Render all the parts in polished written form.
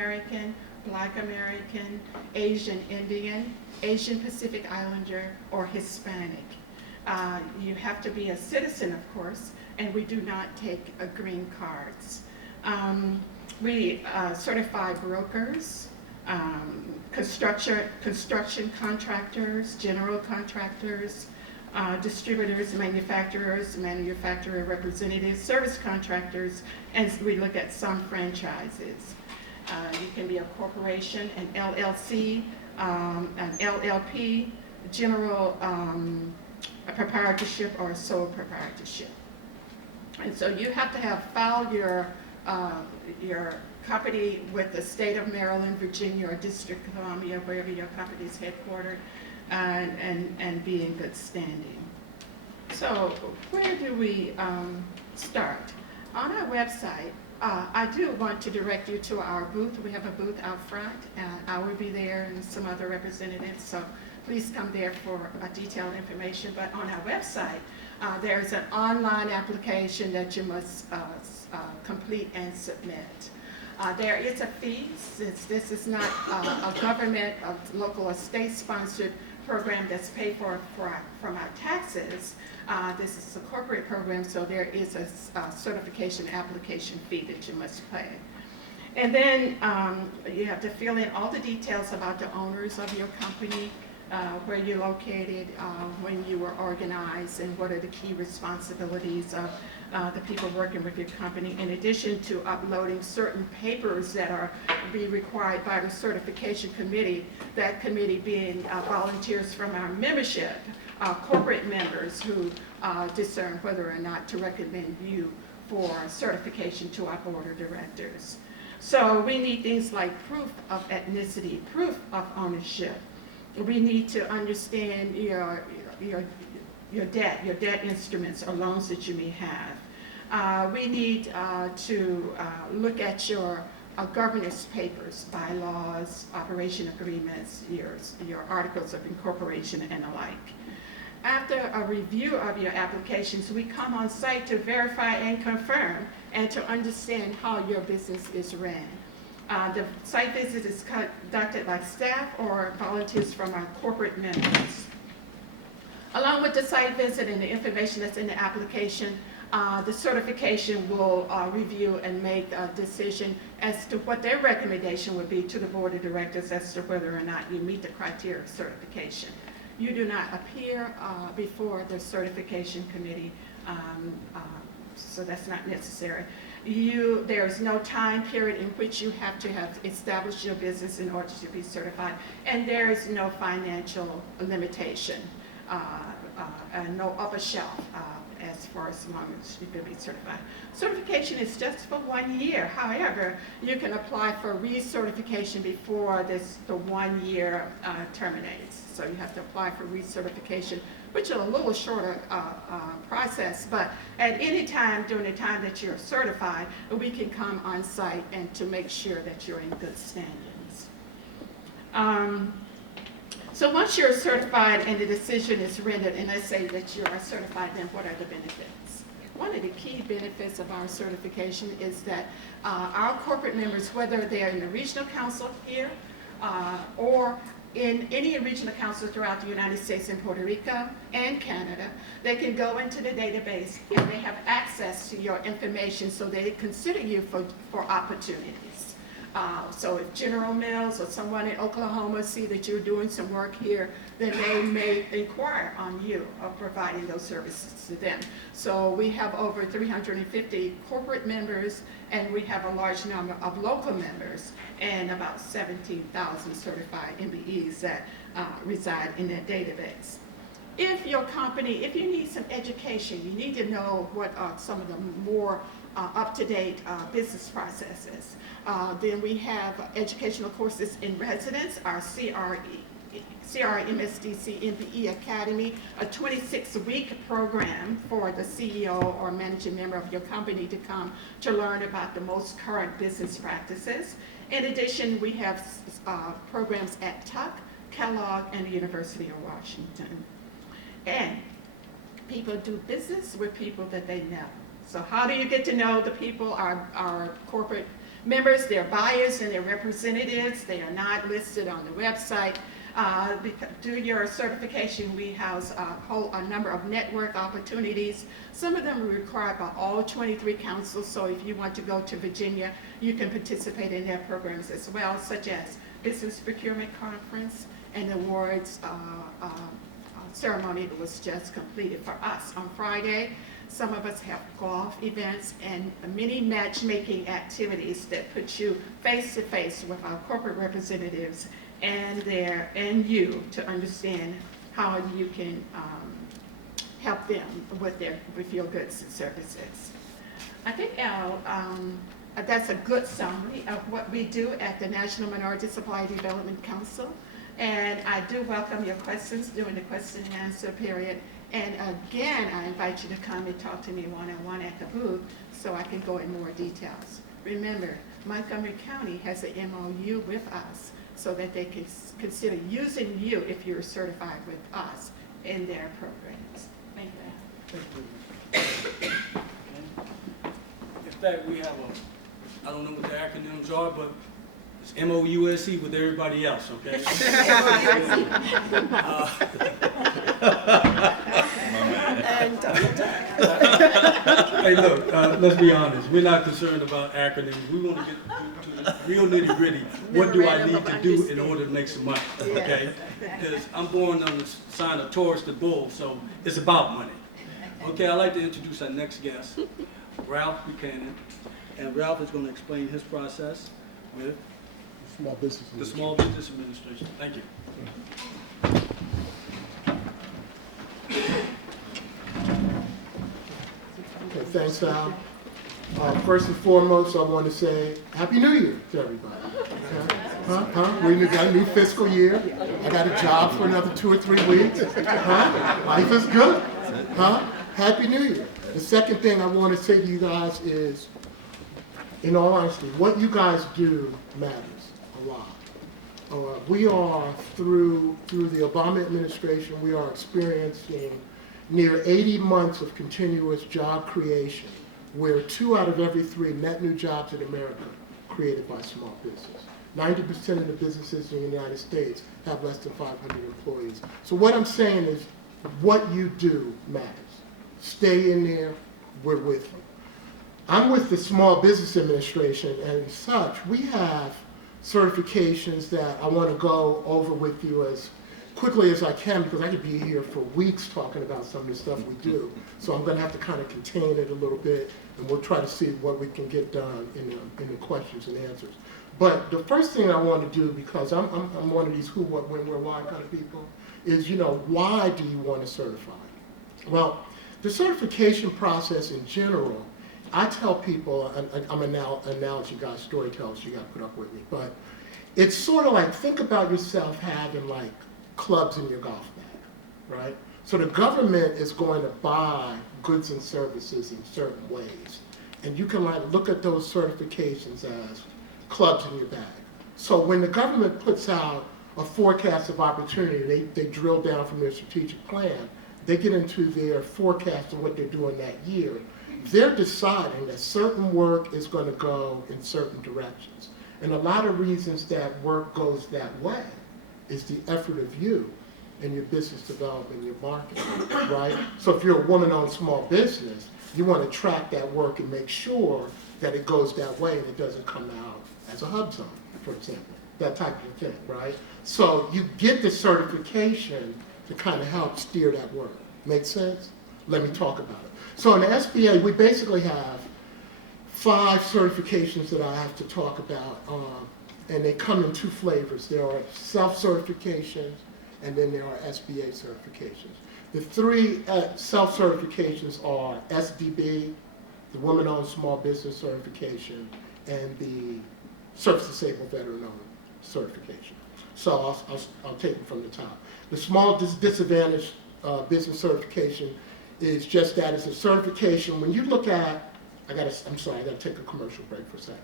American, Black American, Asian Indian, Asian Pacific Islander, or Hispanic. You have to be a citizen, of course, and we do not take green cards. We certify brokers, construction contractors, general contractors, distributors, manufacturer representatives, service contractors, and we look at some franchises. You can be a corporation, an LLC, an LLP, general a proprietorship, or a sole proprietorship. And so you have to have filed your company with the state of Maryland, Virginia, or District of Columbia, wherever your company is headquartered, and be in good standing. So where do we start? On our website, I do want to direct you to our booth. We have a booth out front, and I will be there and some other representatives, so please come there for detailed information. But on our website, there's an online application that you must complete and submit. There is a fee, since this is not a government, a local or state-sponsored program that's paid for from our taxes. This is a corporate program, so there is a certification application fee that you must pay. And then you have to fill in all the details about the owners of your company, where you're located, when you were organized, and what are the key responsibilities of the people working with your company, in addition to uploading certain papers that are be required by the certification committee, that committee being volunteers from our membership, corporate members who discern whether or not to recommend you for certification to our board of directors. So we need things like proof of ethnicity, proof of ownership. We need to understand your debt instruments or loans that you may have. We need to look at your governance papers, bylaws, operation agreements, your articles of incorporation, and the like. After a review of your applications, we come on site to verify and confirm and to understand how your business is ran. The site visit is conducted by staff or volunteers from our corporate members. Along with the site visit and the information that's in the application, the certification will review and make a decision as to what their recommendation would be to the board of directors as to whether or not you meet the criteria of certification. You do not appear before the certification committee, so that's not necessary. There is no time period in which you have to have established your business in order to be certified, and there is no financial limitation, and no upper shelf as far as long as you can be certified. Certification is just for 1 year. However, you can apply for recertification before the 1 year terminates. So you have to apply for recertification, which is a little shorter process, but at any time during the time that you're certified, we can come on site and to make sure that you're in good standings. So once you're certified and the decision is rendered, and let's say that you are certified, then what are the benefits? One of the key benefits of our certification is that our corporate members, whether they're in the regional council here or in any regional council throughout the United States and Puerto Rico and Canada, they can go into the database and they have access to your information, so they consider you for opportunities. So if General Mills or someone in Oklahoma see that you're doing some work here, then they may inquire on you of providing those services to them. So we have over 350 corporate members, and we have a large number of local members, and about 17,000 certified MBEs that reside in that database. If your company, if you need some education, you need to know what are some of the more up-to-date business processes. Then we have educational courses in residence, our CRMSDC MBE Academy, a 26-week program for the CEO or managing member of your company to come to learn about the most current business practices. In addition, we have programs at Tuck, Kellogg, and the University of Washington. And people do business with people that they know. So how do you get to know the people, our corporate members, their buyers, and their representatives. They are not listed on the website. Through your certification, we house a number of network opportunities. Some of them are required by all 23 councils, so if you want to go to Virginia, you can participate in their programs as well, such as Business Procurement Conference and awards ceremony that was just completed for us on Friday. Some of us have golf events and many matchmaking activities that put you face to face with our corporate representatives and you to understand how you can help them with your goods and services. I think that's a good summary of what we do at the National Minority Supply Development Council. And I do welcome your questions during the question and answer period. And again, I invite you to come and talk to me one-on-one at the booth so I can go in more details. Remember, Montgomery County has an MOU with us so that they can consider using you if you're certified with us in their programs. Thank you. Thank you. In fact, we have I don't know what the acronyms are, but it's MOUSE with everybody else, okay? Hey, look, let's be honest. We're not concerned about acronyms. We want to get to the real nitty-gritty. What do I need to do in order to make some money, okay? Because I'm born on the sign of Taurus the bull, so it's about money. Okay, I'd like to introduce our next guest, Ralph Buchanan. And Ralph is going to explain his process with the Small Business Administration. Thank you. Okay, thanks, Al. First and foremost, I want to say Happy New Year to everybody. Okay? We got a new fiscal year. I got a job for another 2 or 3 weeks. Life is good. Happy New Year. The second thing I want to say to you guys is, in all honesty, what you guys do matters a lot. We are, through the Obama administration, we are experiencing near 80 months of continuous job creation, where 2 out of every 3 net new jobs in America created by small business. 90% of the businesses in the United States have less than 500 employees. So what I'm saying is, what you do matters. Stay in there, we're with you. I'm with the Small Business Administration, and such, we have certifications that I want to go over with you as quickly as I can, because I could be here for weeks talking about some of the stuff we do. So I'm going to have to kind of contain it a little bit, and we'll try to see what we can get done in the questions and answers. But the first thing I want to do, because I'm one of these who, what, when, where, why kind of people, is, why do you want to certify? Well, the certification process in general, I tell people, I'm an analogy guy, storyteller, so you got to put up with me, but it's sort of like, think about yourself having like clubs in your golf bag, right? So the government is going to buy goods and services in certain ways, and you can like look at those certifications as clubs in your bag. So when the government puts out a forecast of opportunity, they drill down from their strategic plan, they get into their forecast of what they're doing that year. They're deciding that certain work is going to go in certain directions. And a lot of reasons that work goes that way is the effort of you and your business development, your marketing, right? So if you're a woman-owned small business, you want to track that work and make sure that it goes that way and it doesn't come out as a hub zone, for example, that type of thing, right? So you get the certification to kind of help steer that work. Make sense? Let me talk about it. So in the SBA, we basically have 5 certifications that I have to talk about, and they come in 2 flavors. There are self-certifications, and then there are SBA certifications. The 3 self-certifications are SDB, the Women-Owned Small Business Certification, and the Service-Disabled Veteran-Owned Certification. So I'll take them from the top. The Small Disadvantaged Business Certification is just that. It's a certification. When you look at, I gotta take a commercial break for a second.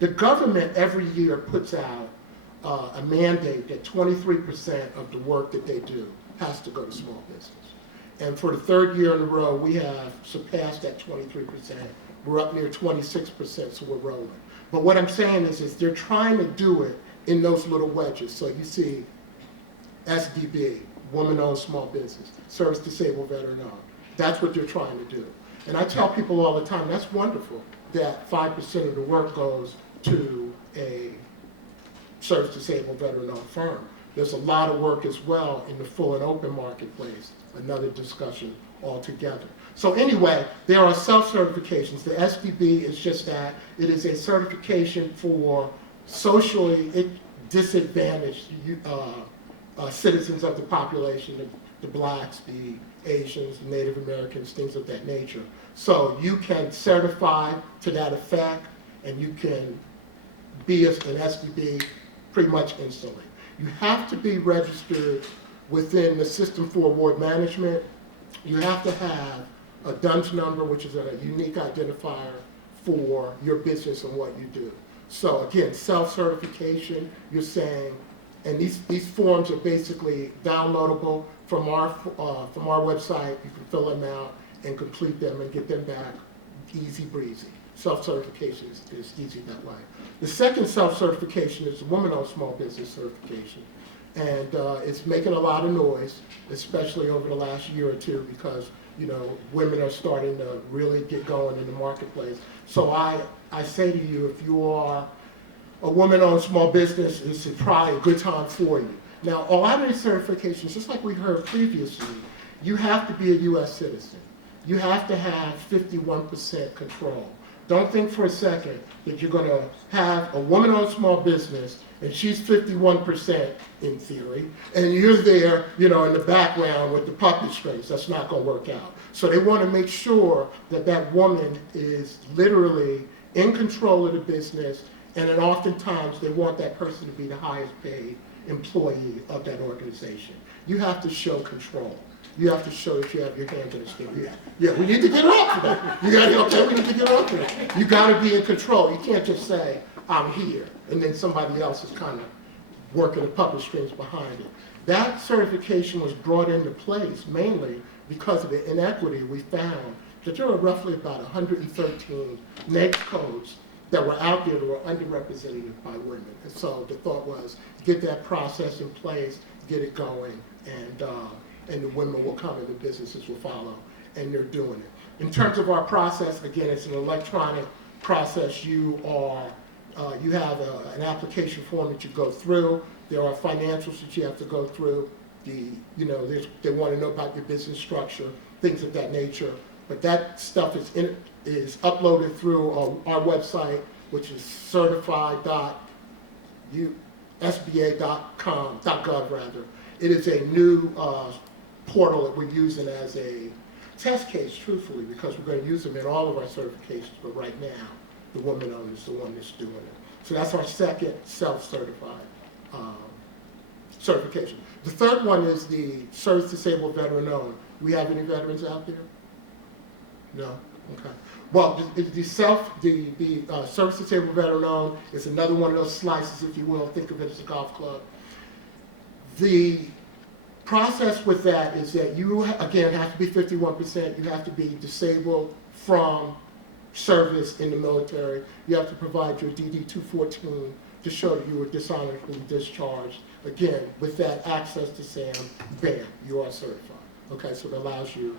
The government every year puts out a mandate that 23% of the work that they do has to go to small business. And for the 3rd year in a row, we have surpassed that 23%. We're up near 26%, so we're rolling. But what I'm saying is they're trying to do it in those little wedges. So you see SDB, woman-owned small business, service disabled veteran-owned. That's what they're trying to do. And I tell people all the time, that's wonderful that 5% of the work goes to a service disabled veteran-owned firm. There's a lot of work as well in the full and open marketplace, another discussion altogether. So anyway, there are self-certifications. The SDB is just that. It is a certification for socially disadvantaged citizens of the population, the blacks, the Asians, Native Americans, things of that nature. So you can certify to that effect, and you can be an SDB pretty much instantly. You have to be registered within the System for Award Management. You have to have a DUNS number, which is a unique identifier for your business and what you do. So again, self-certification, you're saying, and these forms are basically downloadable from our website. You can fill them out and complete them and get them back easy breezy. Self-certification is easy that way. The second self-certification is the woman-owned small business certification. And it's making a lot of noise, especially over the last year or two, because women are starting to really get going in the marketplace. So I say to you, if you are a woman-owned small business, this is probably a good time for you. Now, a lot of these certifications, just like we heard previously, you have to be a U.S. citizen. You have to have 51% control. Don't think for a second that you're going to have a woman-owned small business and she's 51% in theory, and you're there, in the background with the puppet strings. That's not going to work out. So they want to make sure that that woman is literally in control of the business, and then oftentimes they want that person to be the highest paid employee of that organization. You have to show control. You have to show that you have your hand in the steering. Yeah, we need to get off of that. We need to get off of that. You got to be in control. You can't just say, I'm here, and then somebody else is kind of working the puppet strings behind it. That certification was brought into place mainly because of the inequity. We found that there were roughly about 113 NAICS codes that were out there that were underrepresented by women. And so the thought was, get that process in place, get it going, and the women will come and the businesses will follow, and they're doing it. In terms of our process, again, it's an electronic process. You have an application form that you go through. There are financials that you have to go through. They want to know about your business structure, things of that nature. But that stuff is uploaded through our website, which is certified.sba.gov. It is a new portal that we're using as a test case, truthfully, because we're going to use them in all of our certifications. But right now, the woman-owned is the one that's doing it. So that's our second self-certified certification. The third one is the service disabled veteran-owned. We have any veterans out there? No? Okay. Well, the service disabled veteran-owned is another one of those slices, if you will. Think of it as a golf club. The process with that is that you, again, have to be 51%. You have to be disabled from service in the military. You have to provide your DD-214 to show that you were dishonorably discharged. Again, with that access to SAM, bam, you are certified. Okay, so it allows you